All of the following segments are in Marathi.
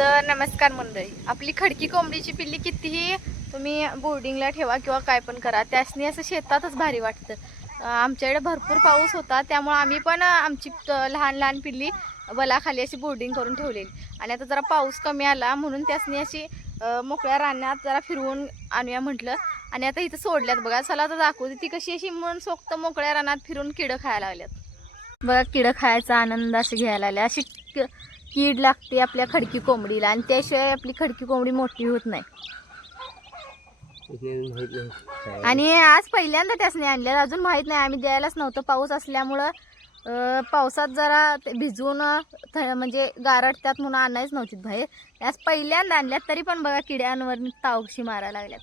तर नमस्कार मंडळी, आपली खडकी कोंबडीची पिल्ली कितीही तुम्ही बोर्डिंगला ठेवा किंवा काय पण करा, त्यासनी असं शेतातच भारी वाटतं। आमच्याकडे भरपूर पाऊस होता, त्यामुळे आम्ही पण आमची लहान लहान पिल्ली वलाखाली अशी बोर्डिंग करून ठेवलेली। आणि आता जरा पाऊस कमी आला म्हणून त्यासनी अशी मोकळ्या रानात जरा फिरवून आणूया म्हटलं। आणि आता इथं सोडल्यात बघा, चला आता दाखवते ती कशी अशी मन सोक्त मोकळ्या रानात फिरून किडं खायला लागल्यात बघा। किडं खायचा आनंद असे घ्यायला लागले। अशी कीड लागते आपल्या खडकी कोंबडीला आणि त्याशिवाय आपली खडकी कोंबडी मोठी होत नाही। आणि आज पहिल्यांदा त्यासने आणल्या, अजून माहित नाही, आम्ही द्यायलाच नव्हतं पाऊस असल्यामुळं। पावसात जरा भिजवून म्हणजे गारटतात म्हणून आणायच नव्हती बाहेर। आज पहिल्यांदा आणल्यात, तरी पण बघा किड्यांवर तावशी मारायला लागल्यात।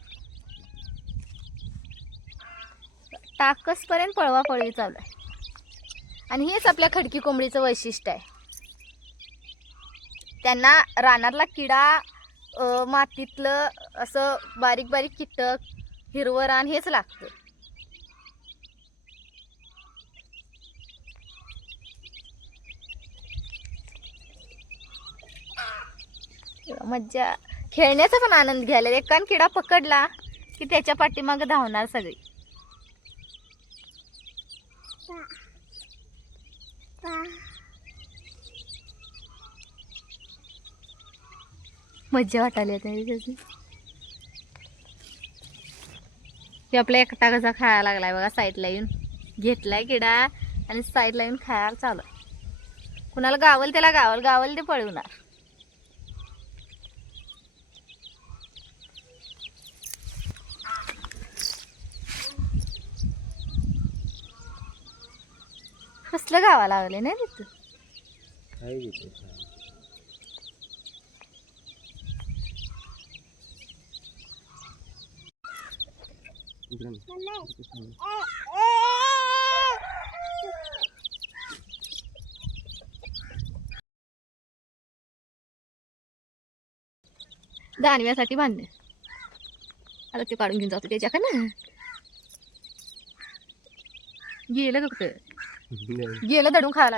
टाकसपर्यंत पळवापळवी चालू आहे। आणि हेच आपल्या खडकी कोंबडीचं वैशिष्ट्य आहे, त्यांना रानातला किडा, मातीतलं असं बारीक बारीक कीटक, हिरवं रान हेच लागतं। मज्जा, खेळण्याचा पण आनंद घ्यायला। एकान किडा पकडला की त्याच्या पाठीमागे धावणार सगळी। मज्जा वाटायला त्याची। की आपला एकटा कसा खायला लागलाय बघा, साईडला येऊन घेतलाय किडा आणि साईडला येऊन खायला चालू। कुणाला गावल त्याला गावल ते पळवणार। कसलं गावा लागले नाही तिथं। दानव्यासाठी बांधले, आता ते काढून घेऊन जातो त्याच्याकडे। गेलं का कुठं, गेलं दडून खायला लागले।